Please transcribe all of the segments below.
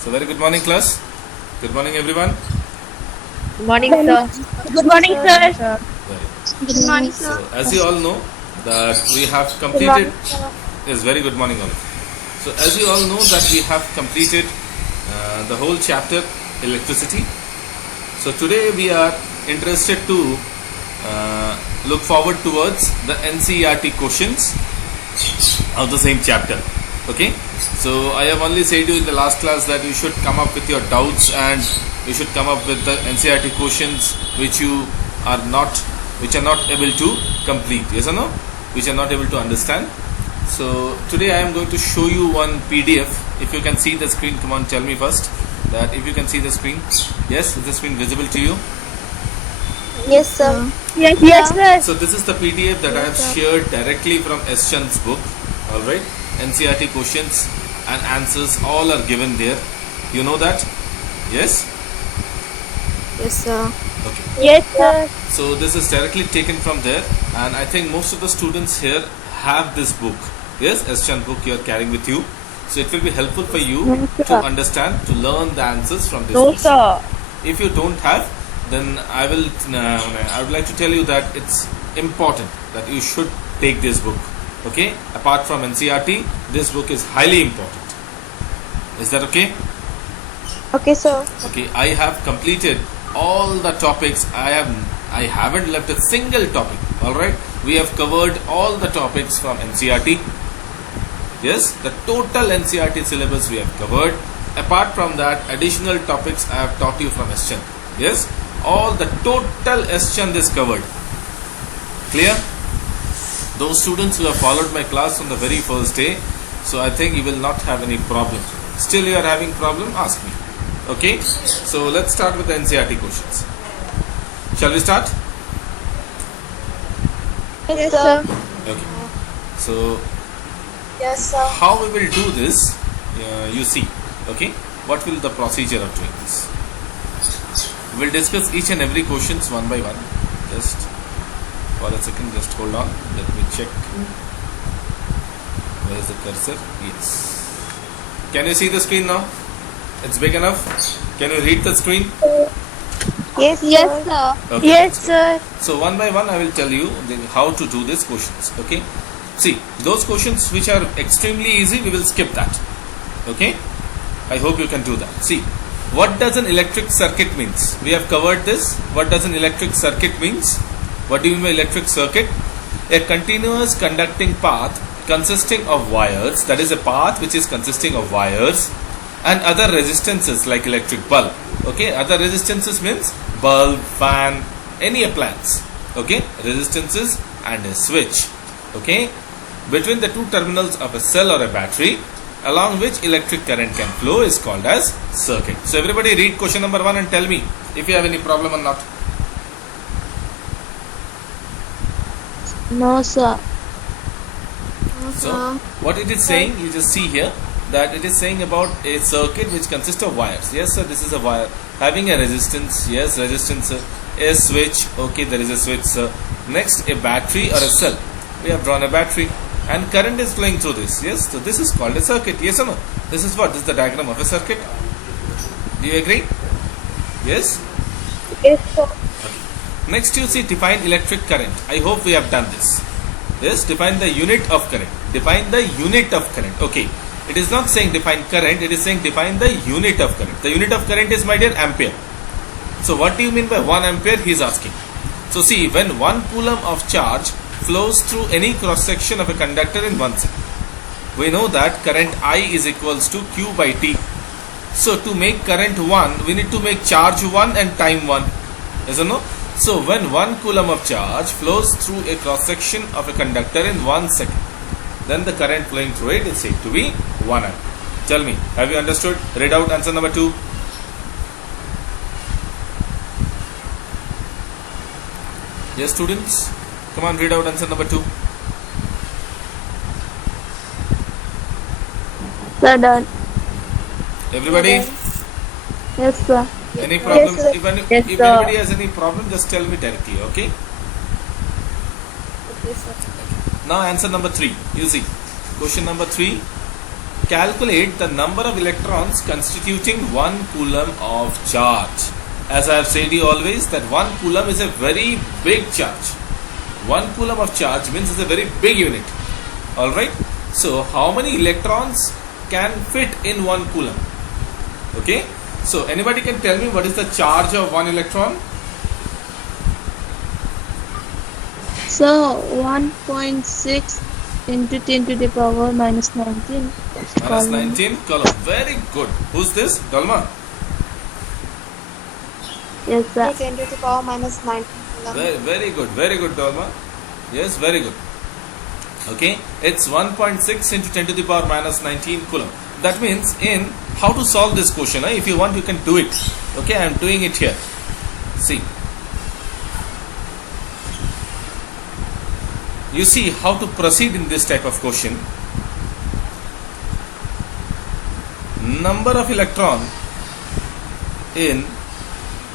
So very good morning class. Good morning everyone. Good morning, sir. Good morning, sir. Very. Good morning, So sir. as you all know that we have Good morning, completed. sir. Yes, very good morning all. So as you all know that we have completed the whole chapter electricity. So today we are interested to look forward towards the NCERT questions of the same chapter. Okay, so I have only said you in the last class that you should come up with your doubts and you should come up with the NCERT questions which are not able to complete. Yes or no? Which are not able to understand. So today I am going to show you one PDF. If you can see the screen, come on, tell me first that if you can see the screen. Yes, is the screen visible to you? Yes, sir. Yes, sir. So this is the PDF that I have shared directly from S. Chand's book. Alright, NCERT questions and answers all are given there. You know that? Yes? Yes, sir. Okay. Yes, sir. So this is directly taken from there, and I think most of the students here have this book. Yes, S. Chand book you are carrying with you. So it will be helpful for you to understand, to learn the answers from this No, question. sir. If you don't have, then I would like to tell you that it's important that you should take this book. Okay, apart from NCERT, this book is highly important. Is that okay? Okay, sir. Okay, I have completed all the topics. I haven't left a single topic. All right, we have covered all the topics from NCERT. Yes, the total NCERT syllabus we have covered. Apart from that, additional topics I have taught you from S. Chand. Yes, all the total S. Chand is covered. Clear? Those students who have followed my class from the very first day, so I think you will not have any problem. Still you are having problem, ask me. Okay, so let's start with the NCERT questions. Shall we start? Yes, sir. Okay, so Yes, sir. how we will do this, you see. Okay, what will the procedure of doing this? We will discuss each and every questions one by one. Just for a second, just hold on, let me check. Where is the cursor? Yes. Can you see the screen now? It's big enough. Can you read the screen? Yes, sir. Okay. Yes, sir. So one by one I will tell you how to do these questions. Okay. See, those questions which are extremely easy, we will skip that. Okay. I hope you can do that. See, what does an electric circuit means? We have covered this. What does an electric circuit means? What do you mean by electric circuit? A continuous conducting path consisting of wires, that is a path which is consisting of wires and other resistances like electric bulb. Okay, other resistances means bulb, fan, any appliance. Okay, resistances and a switch. Okay, between the two terminals of a cell or a battery along which electric current can flow is called as circuit. So everybody read question number 1 and tell me if you have any problem or not. No, sir. So what it is saying, you just see here that it is saying about a circuit which consists of wires. Yes sir, this is a wire having a resistance. Yes, resistance sir. A switch. Okay, there is a switch sir. Next, a battery or a cell. We have drawn a battery and current is flowing through this. Yes, so this is called a circuit. Yes or no? This is what? This is the diagram of a circuit. Do you agree? Yes? Yes, sir. Next you see define electric current. I hope we have done this. Yes, define the unit of current. Define the unit of current. Okay. It is not saying define current, it is saying define the unit of current. The unit of current is, my dear, ampere. So what do you mean by 1 ampere? He is asking. So see, when 1 coulomb of charge flows through any cross section of a conductor in 1 second, we know that current I is equals to Q by T. So to make current 1, we need to make charge 1 and time 1. Yes or no? So when 1 coulomb of charge flows through a cross section of a conductor in 1 second, then the current flowing through it is said to be 1 amp. Tell me, have you understood? Read out answer number 2. Yes, students? Come on, read out answer number 2. Sir, done. Everybody? Yes, sir. Any problem? sir. Yes, If sir. anybody has any problem, just tell me directly, okay? Okay, sir. Now answer number 3. You see, question number 3. calculate the number of electrons constituting 1 coulomb of charge. As I have said you always that 1 coulomb is a very big charge. 1 coulomb of charge means it's a very big unit. Alright. So how many electrons can fit in 1 coulomb? Okay. So anybody can tell me what is the charge of 1 electron? So 1.6 into 10 to the power minus 19. Minus 19 coulomb. Very good. Who's this? Dalma. Yes, sir. 10 to the power minus 19. Very good. Very good, Dalma. Yes, very good. Okay. It's 1.6 into 10 to the power minus 19 coulomb. That means in how to solve this question. If you want, you can do it. Okay. I am doing it here. See. You see how to proceed in this type of question. Number of electron in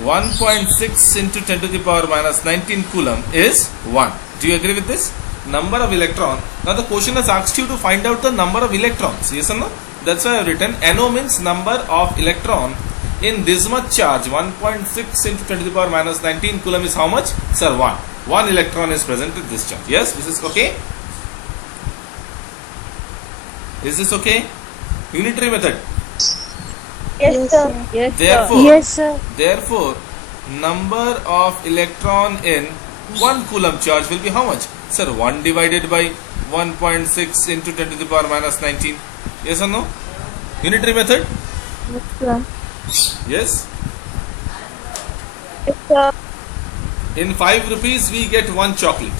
1.6 into 10 to the power minus 19 coulomb is 1. Do you agree with this? Number of electron. Now the question has asked you to find out the number of electrons. Yes or no? That's why I have written NO means number of electron in this much charge. 1.6 into 10 to the power minus 19 coulomb is how much? Sir, 1. 1 electron is present in this charge. Yes, this is okay? Is this okay? Unitary method. Yes, sir. Yes, Therefore, Yes, sir. Therefore, number of electron in 1 coulomb charge will be how much? Sir, 1 divided by 1.6 into 10 to the power minus 19. Yes or no? Unitary method? Yes, sir. Yes. Yes, sir. In 5 rupees, we get 1 chocolate.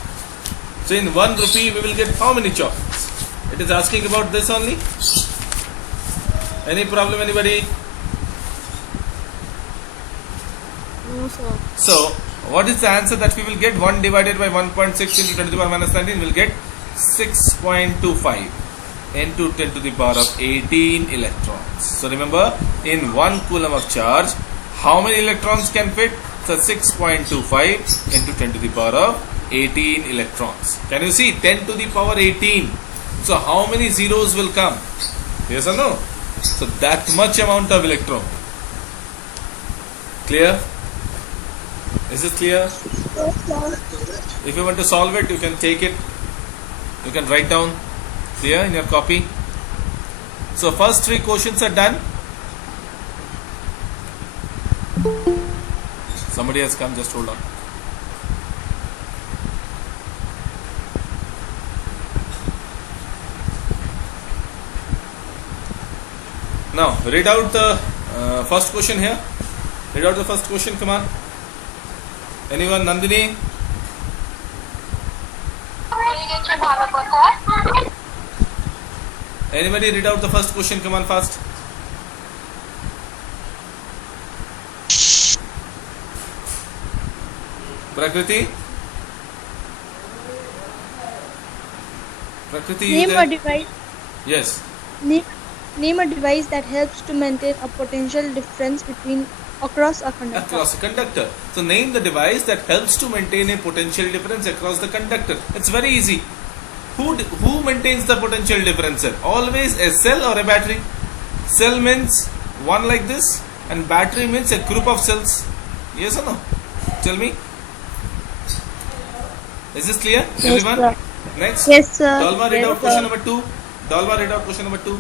So, in 1 rupee, we will get how many chocolates? It is asking about this only. Any problem, anybody? No, sir. So, what is the answer that we will get? 1 divided by 1.6 into 10 to the power minus 19 will get 6.25 into 10 to the power of 18 electrons. So, remember, in 1 coulomb of charge, how many electrons can fit? So, 6.25 into 10 to the power of 18 electrons. Can you see? 10 to the power 18. So, how many zeros will come? Yes or no? So, that much amount of electron. Clear? Is this clear? If you want to solve it, you can take it. You can write down here in your copy. So, first 3 questions are done. Somebody has come, just hold on. Now, read out the first question here. Read out the first question, come on. Anyone, Nandini? Anybody read out the first question, come on fast. Prakriti? Prakriti, you Name there? a device. Yes. Name a device that helps to maintain a potential difference across a conductor. Across a conductor. So name the device that helps to maintain a potential difference across the conductor. It's very easy. Who maintains the potential difference? Sir? Always a cell or a battery. Cell means one like this, and battery means a group of cells. Yes or no? Tell me. Is this clear? Yes, Everyone? sir. Next. Yes, sir. Dalma, read Yes, out question sir. number 2. Dalma, read out question number 2.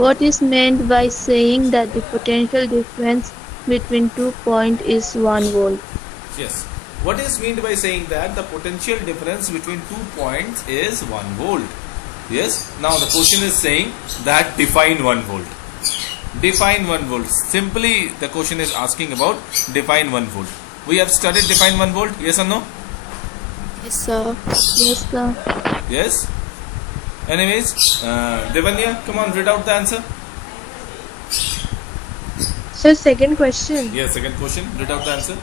What is meant by saying that the potential difference between 2 points is 1 volt? Yes. What is meant by saying that the potential difference between 2 points is 1 volt? Yes. Now the question is saying that define 1 volt. Define 1 volt. Simply the question is asking about define 1 volt. We have studied define 1 volt. Yes or no? Yes, sir. Yes, sir. Yes. Anyways, Devanya, come on, read out the answer. So second question. Yes, second question. Read out the answer.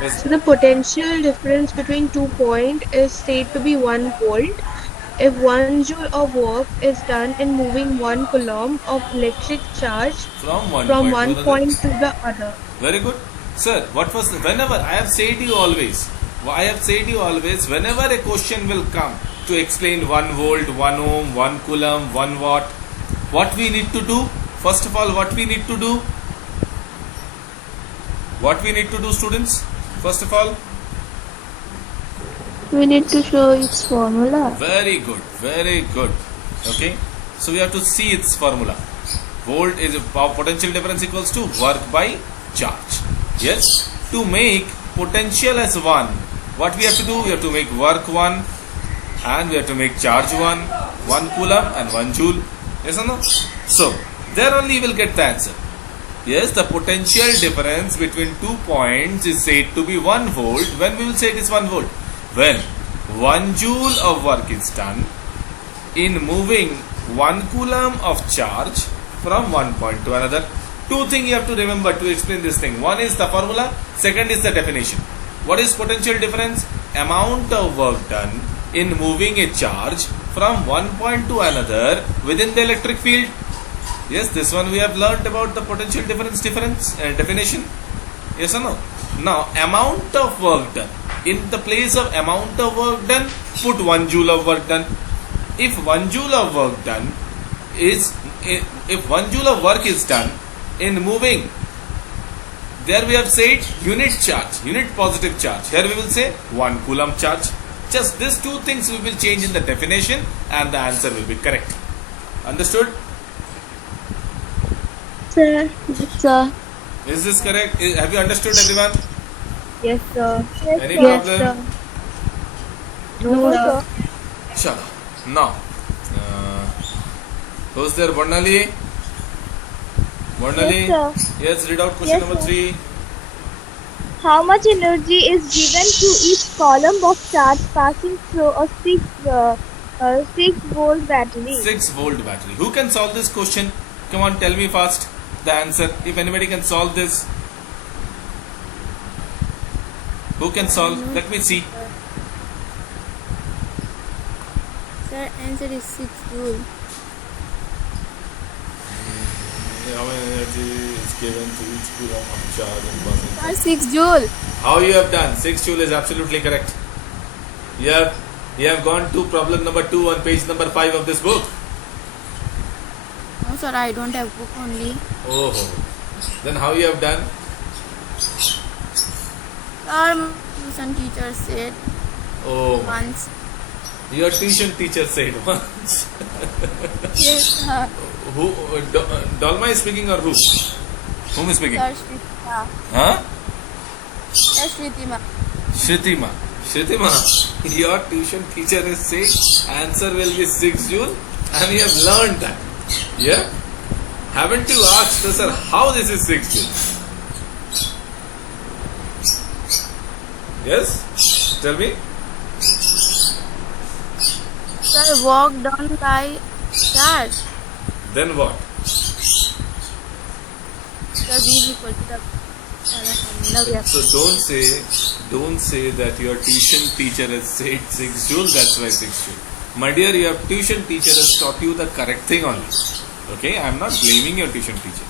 Yes. So the potential difference between 2 points is said to be 1 volt. If 1 joule of work is done in moving 1 coulomb of electric charge From one from point one to point another. to the other. Very good. Sir, what was whenever I have said you always, whenever a question will come to explain 1 volt, 1 ohm, 1 coulomb, 1 watt, what we need to do? First of all, what we need to do? What we need to do, students? First of all, We need to show its formula. very good, very good. Okay, so we have to see its formula. Volt is potential difference equals to work by charge. Yes, to make potential as 1, what we have to do? We have to make work 1 and we have to make charge 1 coulomb and 1 joule. Yes or no? So there only you will get the answer. Yes, the potential difference between 2 points is said to be 1 volt. When we will say it is 1 volt? When 1 joule of work is done in moving 1 coulomb of charge from one point to another. Two things you have to remember to explain this thing. One is the formula, second is the definition. What is potential difference? Amount of work done in moving a charge from one point to another within the electric field. Yes, this one we have learnt about the potential difference definition. Yes or no? Now, amount of work done. In the place of amount of work done, put 1 joule of work done. If 1 joule of work done is, if 1 joule of work is done in moving, there we have said unit charge, unit positive charge. Here we will say 1 coulomb charge. Just these two things we will change in the definition and the answer will be correct. Understood? Sir. Yes, sir. Is this correct? Have you understood, everyone? Yes, sir. Any Yes, problem? sir. No, sir. Chalo. Now, who's there? Varnali? Varnali? Yes, sir. Yes, read out question Yes, number sir. 3. How much energy is given to each column of charge passing through a 6-volt battery? 6 volt battery. Who can solve this question? Come on, tell me fast the answer. If anybody can solve this. Who can solve? Let me see. Sir, answer is 6 joule. How much energy is given to each coulomb of charge in passing? Sir, 6 joule. How you have done? 6 joule is absolutely correct. You have gone to problem number 2 on page number 5 of this book. No, sir, I don't have book only. Oh, then how you have done? Sir, tuition teacher said Oh, once. your tuition teacher said once. Yes, sir. Who? Dolma is speaking or who? Whom is speaking? Sir, Shritima. Huh? Sir, Shritima. Shritima. Shritima, your tuition teacher has said answer will be 6 joule and you have learned that. Yeah? Haven't you asked the sir how this is 6 joule? Yes? Tell me. Sir, work done by charge. Then what? Sir, V is equal to the formula we have. So don't say that your tuition teacher has said 6 joule, that's why 6 joule. My dear, your tuition teacher has taught you the correct thing only. Okay, I am not blaming your tuition teacher.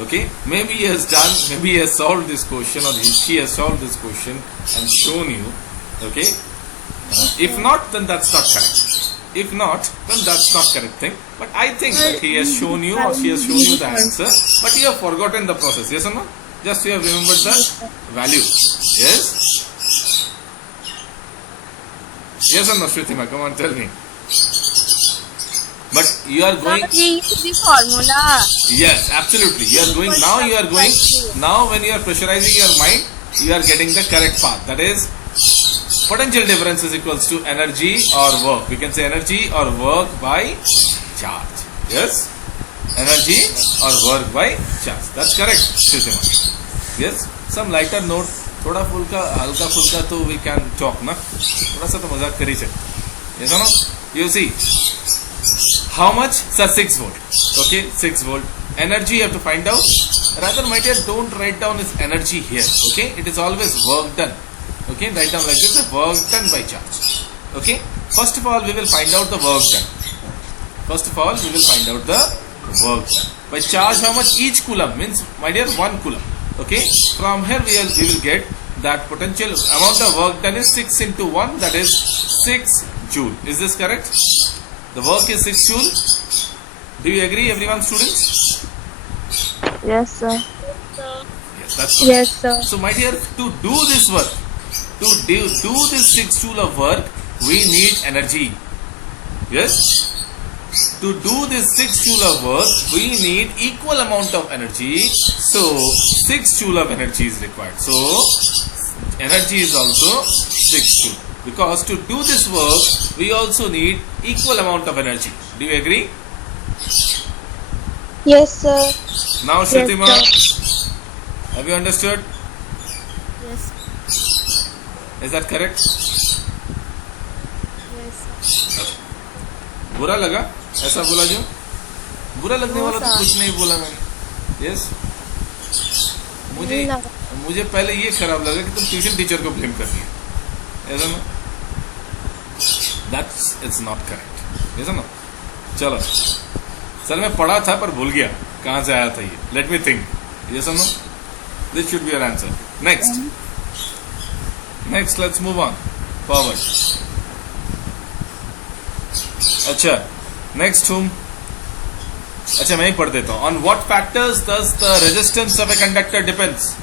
Okay, maybe he has solved this question or she has solved this question and shown you. Okay, if not, then that's not correct. If not, then that's not correct thing. But I think that he has shown you or she has shown you the answer, but you have forgotten the process. Yes or no? Just you have remembered the value. Yes? Yes or no, Shrutima? Come on, tell me. But you are going. Sir, V is the formula. Yes, absolutely. You are going now. Now when you are pressurizing your mind, you are getting the correct path. That is, potential difference is equals to energy or work. We can say energy or work by charge. Yes, energy or work by charge. That's correct, Shrutima. Yes, some lighter note. थोड़ा हल्का फुल्का तो we can talk ना. थोड़ा सा तो मजाक कर ही सकते. Yes or no? You see. How much? Sir, 6 volt. Okay, 6 volt. Energy you have to find out. Rather, my dear, don't write down its energy here. Okay, it is always work done. Okay, write down like this: work done by charge. Okay. First of all, we will find out the work done. By charge, how much each coulomb means? My dear, 1 coulomb. Okay, from here we will get that potential amount of work done is 6 into 1, that is 6 joule. Is this correct? The work is 6 joule. Do you agree, everyone, students? Yes, sir. Yes, that's correct. Yes, sir. So, my dear, to do this work, to do this 6 joule of work, we need energy. Yes? To do this 6 joule of work, we need equal amount of energy. So, 6 joule of energy is required. So, energy is also 6 joule. Because to do this work, we also need equal amount of energy. Do you agree? Yes, sir. Now, Shrutima, Yes, have you understood? Yes. Is that correct? Yes. बुरा लगा ऐसा बोला जो बुरा लगने No, वाला तो sir. कुछ नहीं बोला मैंने. यस मुझे नहीं लगा. मुझे पहले ये खराब लगा कि तुम ट्यूशन टीचर को ब्लेम कर दिए. ऐसा ना, दैट्स इट्स नॉट करेक्ट. ऐसा ना, चलो सर मैं पढ़ा था पर भूल गया कहाँ से आया था ये. Let me think. ये सुनो, this should be your answer. Next let's move on forward. अच्छा, नेक्स्ट हूम. अच्छा, मैं ही पढ़ देता हूँ. On what factors does the resistance of a conductor depends.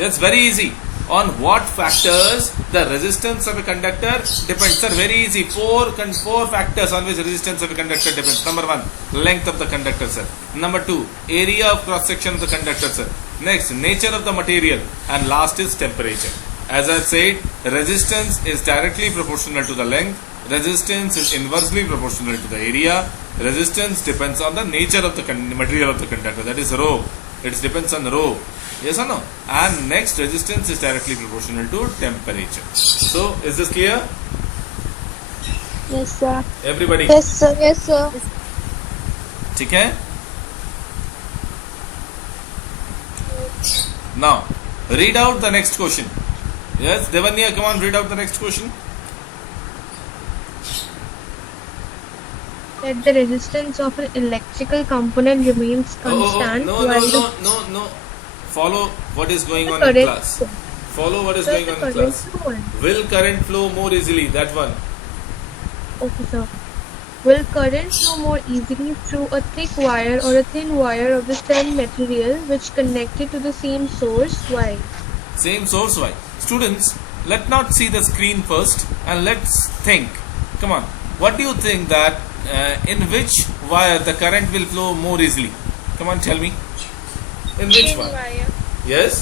It's very easy. On what factors the resistance of a conductor depends? Sir, very easy. Four factors on which resistance of a conductor depends. Number 1, length of the conductor, sir. Number 2, area of cross section of the conductor, sir. Next, nature of the material, and last is temperature. As I said, resistance is directly proportional to the length. Resistance is inversely proportional to the area. Resistance depends on the nature of the material of the conductor. That is rho. It depends on rho. Yes or no? And next, resistance is directly proportional to temperature. So, is this clear? Yes, sir. Everybody? Yes, sir. Yes, sir. ठीक है? Now, read out the next question. Yes, Devanya, come on, read out the next question. That the resistance of an electrical component remains constant No, while the no. Follow what is going on in current class. Follow what is Sir, going the on in current class. flow. Will current flow more easily? That one. Okay, sir. Will current flow more easily through a thick wire or a thin wire of the same material which connected to the same source? Why? Same source. Why? Students, let's not see the screen first and let's think. Come on. What do you think that in which wire the current will flow more easily? Come on, tell me. In which wire? Yes?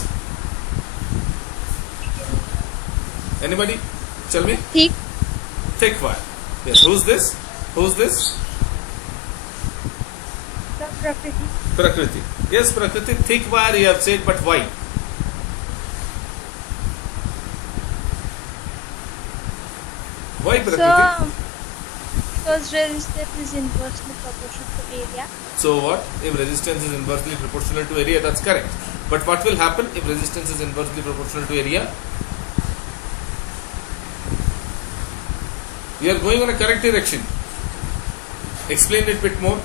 Anybody? Tell me. Thick. Thick wire. Yes. Who's this? Who's this? Prakriti. Yes, Prakriti. Thick wire you have said, but why? Why, Prakriti? Because resistance is inversely proportional to area. So what? If resistance is inversely proportional to area, that's correct. But what will happen if resistance is inversely proportional to area? We are going on a correct direction. Explain it a bit more.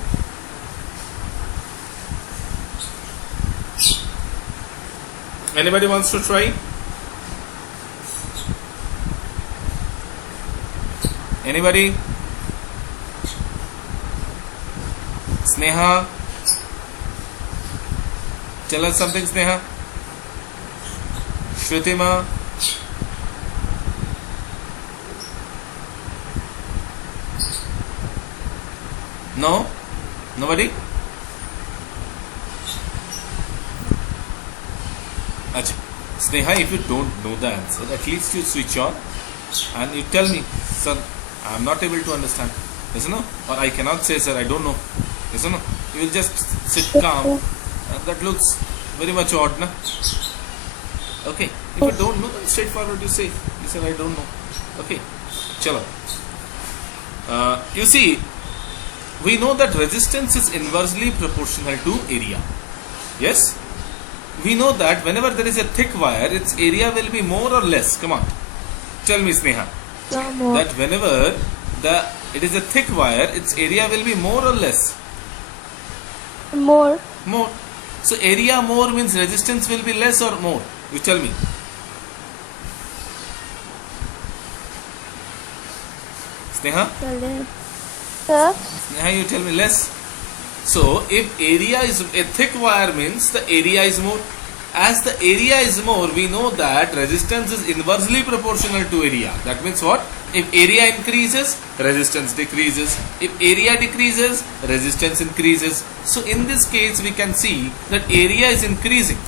Anybody wants to try? Anybody? Sneha, tell us something, Sneha. Shrutima. No? Nobody? Achha. Sneha, if you don't know the answer, at least you switch on and you tell me, sir, I am not able to understand. Yes or no? Or I cannot say, sir, I don't know. Yes or no? You will just sit calm. That looks very much odd, na? Okay. If you don't know, then straightforward you say. You said, I don't know. Okay. Chalo. You see, we know that resistance is inversely proportional to area. Yes? We know that whenever there is a thick wire, its area will be more or less. Come on. Tell me, Sneha. More. That whenever it is a thick wire, its area will be more or less. More. More. So area more means resistance will be less or more? You tell me. Sneha? Sir, Sneha, you tell me less. So if area is a thick wire means the area is more. As the area is more, we know that resistance is inversely proportional to area. That means what? If area increases, resistance decreases. If area decreases, resistance increases. So in this case, we can see that area is increasing.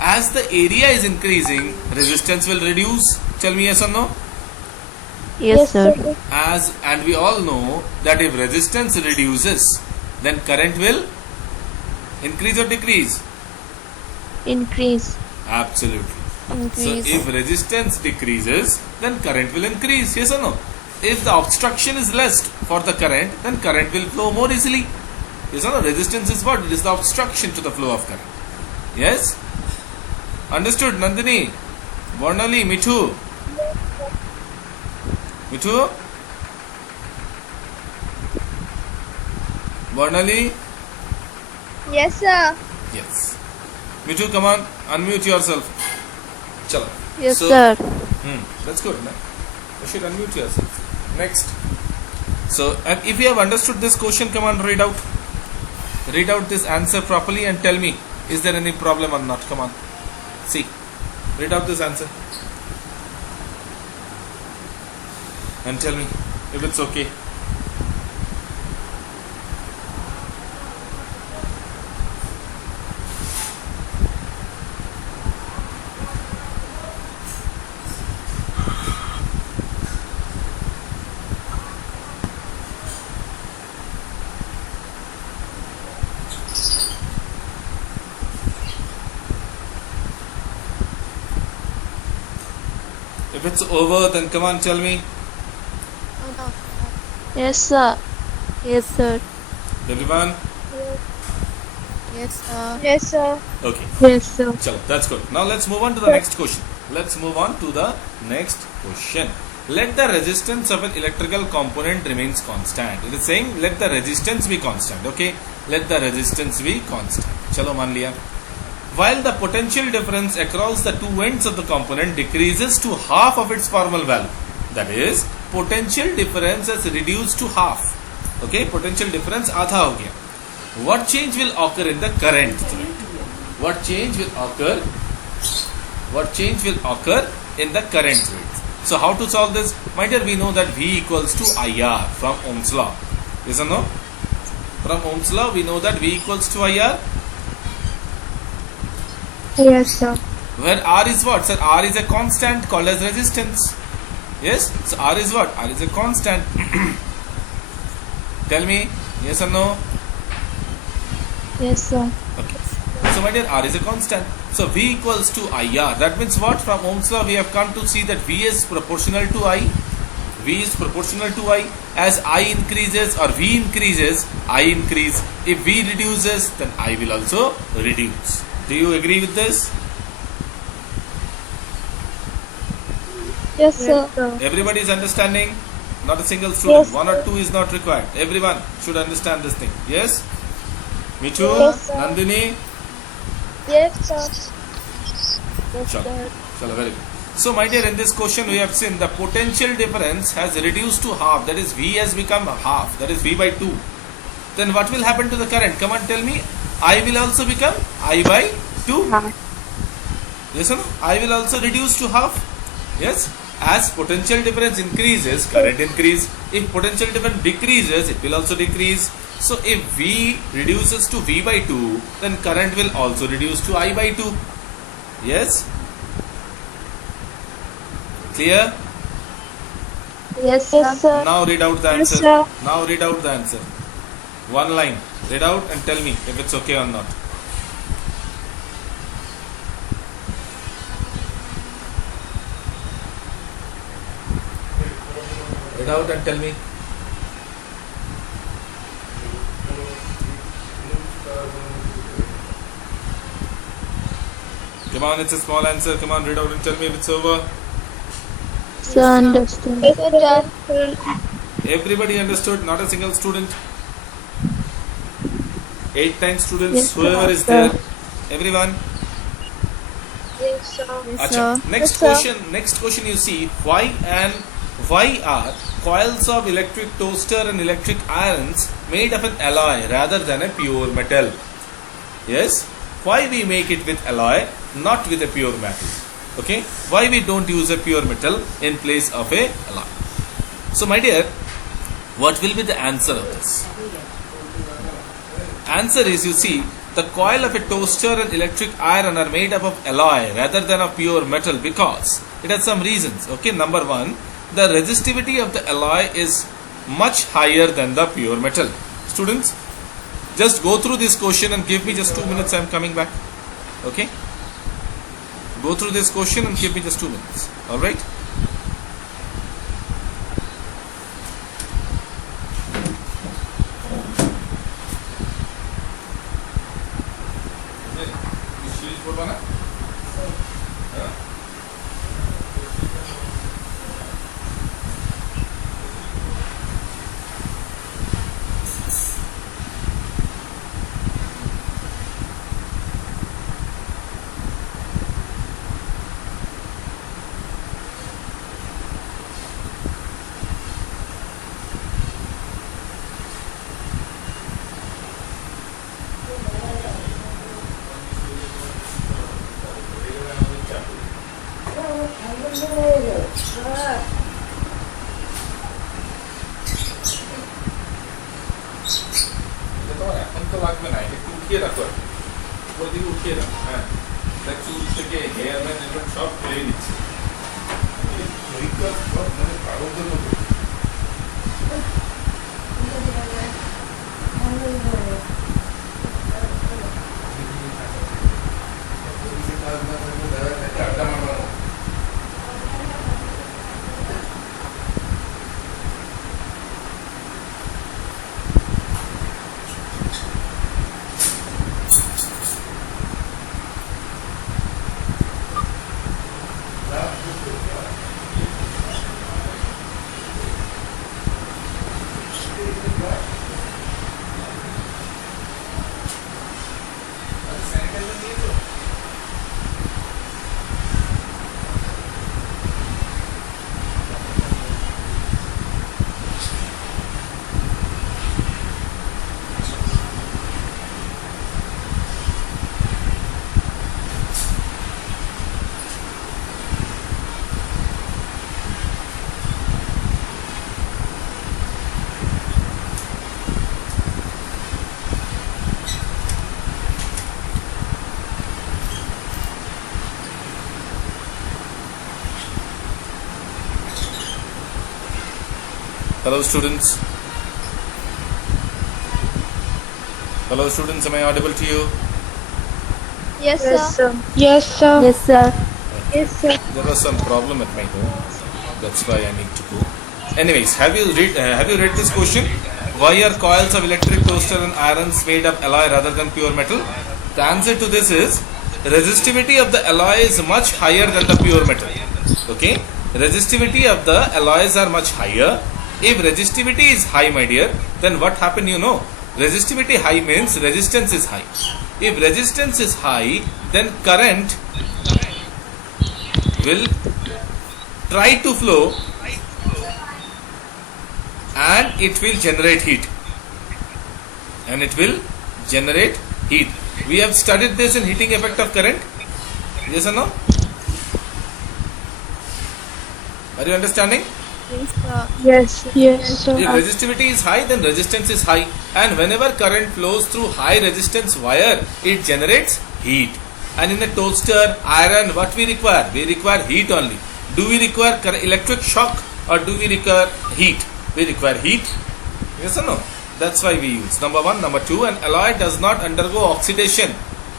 As the area is increasing, resistance will reduce. Tell me yes or no? yes, sir. And we all know that if resistance reduces, then current will increase or decrease? Increase. Absolutely. So Increase. if resistance decreases, then current will increase. Yes or no? If the obstruction is less for the current, then current will flow more easily. Yes or no? Resistance is what? It is the obstruction to the flow of current. Yes? Understood, Nandini? Varnali, Mithu? Mithu? Varnali? Yes, sir. Yes. Mithu, come on, unmute yourself. Chalo. Yes, So- sir. That's good, man. You should unmute yourself. Next. So, and if you have understood this question, come on, read out. Read out this answer properly and tell me, is there any problem or not? Come on. See. Read out this answer. And tell me if it's okay. If it's over, then come on, tell me. Yes, sir. Yes, sir. Everyone? Yes, sir. Yes, sir. Okay. Yes, sir. Chalo, that's good. Now let's move on to the next question. Let's move on to the next question. Let the resistance of an electrical component remains constant. It is saying let the resistance be constant. Okay. Let the resistance be constant. Chalo, मान लिया. While the potential difference across the two ends of the component decreases to half of its formal value. That is, potential difference is reduced to half. Okay. Potential difference आधा हो गया. What change will occur in the current thread? What change will occur? What change will occur in the current thread? So how to solve this? My dear, we know that V equals to IR from Ohm's law. Yes or no? From Ohm's law, we know that V equals to IR. Yes, sir. Where R is what? Sir, R is a constant called as resistance. Yes? So R is what? R is a constant. Tell me, yes or no? Yes, sir. Okay. So my dear, R is a constant. So V equals to IR. That means what? From Ohm's law, we have come to see that V is proportional to I. V is proportional to I. As I increases or V increases, I increase. If V reduces, then I will also reduce. Do you agree with this? Yes, Yes, sir. Everybody is understanding? Not a single student. Yes, One or two is not required. Everyone should understand this thing. Yes? Mithu? Yes, sir. Nandini? Yes, sir. Yes, Chalo. sir. Chalo, very good. So, my dear, in this question we have seen the potential difference has reduced to half. That is, V has become half. That is V by 2. Then what will happen to the current? Come on, tell me. I will also become I by 2. Yes or no? I will also reduce to half. Yes? As potential difference increases, current increase. If potential difference decreases, it will also decrease. So if V reduces to V by 2, then current will also reduce to I by 2. Yes? Clear? Yes, sir. Now read out the Yes, answer. sir. Now read out the answer. One line. Read out and tell me if it's okay or not. Read out and tell me. Come on, it's a small answer. Come on, read out and tell me if it's over. Sir, understood. Yes, sir. Everybody understood, not a single student. 8, 9 students, Yes, whoever is sir. there, Everyone? Yes, sir. Yes, Acha. sir. Next question. Next question. You see, why are coils of electric toaster and electric irons made of an alloy rather than a pure metal? Yes. Why we make it with alloy, not with a pure metal? Okay. Why we don't use a pure metal in place of a alloy? So, my dear, what will be the answer of this? Answer is, you see, the coil of a toaster and electric iron are made up of alloy rather than of pure metal because it has some reasons. Okay, number one, the resistivity of the alloy is much higher than the pure metal. Students, just go through this question and give me just 2 minutes. I am coming back. Okay, go through this question and give me just 2 minutes. All right. এখন তো লাগবে না, একটু উঠিয়ে রাখো, উপর দিকে উঠিয়ে রাখো। হ্যাঁ, দেখ চুল থেকে হেয়ার ব্যান্ড এগুলো সব ফেলে দিচ্ছে। মানে পাগলদের মতো। আড্ডা মারবো। Hello students. Hello students, am I audible to you? Yes, sir. Yes, sir. Yes, sir. Yes, sir. There was some problem at my home. That's why I need to go. Anyways, have you read this question? Why are coils of electric toaster and irons made of alloy rather than pure metal? The answer to this is resistivity of the alloy is much higher than the pure metal. Okay? Resistivity of the alloys are much higher. If resistivity is high, my dear, then what happened, you know? Resistivity high means resistance is high. If resistance is high, then current will try to flow and it will generate heat. And it will generate heat. We have studied this in heating effect of current. Yes or no? Are you understanding? Yes, sir. Yes, yes, sir. If resistivity is high, then resistance is high. And whenever current flows through high resistance wire, it generates heat. And in a toaster, iron, what we require? We require heat only. Do we require electric shock or do we require heat? We require heat. Yes or no? That's why we use. Number one. Number two, an alloy does not undergo oxidation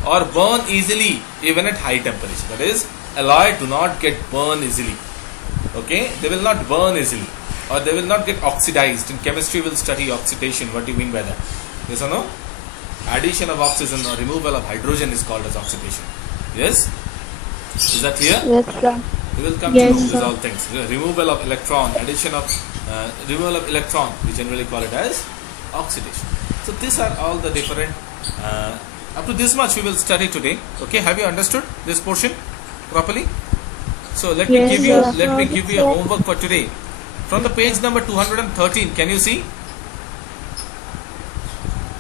or burn easily even at high temperature. That is, alloy do not get burned easily. Okay, they will not burn easily or they will not get oxidized. In chemistry we'll study oxidation. What do you mean by that? Yes or no? Addition of oxygen or removal of hydrogen is called as oxidation. Yes? Is that clear? Yes, sir. We will come Yes, to know these sir. all things. Removal of electron, addition of removal of electron, we generally call it as oxidation. So these are all the different Up to this much we will study today. Okay, have you understood this portion properly? So let me Yes, give you sir. a homework for today. From the page number 213, can you see?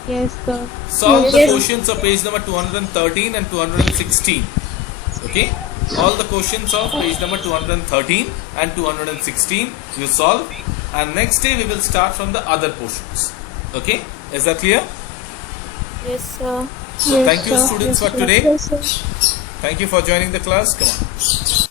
Yes, sir. Solve the Yes. questions of page number 213 and 216. Okay? All the questions of page number 213 and 216 you solve, and next day we will start from the other portions. Okay? Is that clear? Yes, sir. So thank you, sir. students, for today. Yes, sir. Thank you for joining the class. Come on.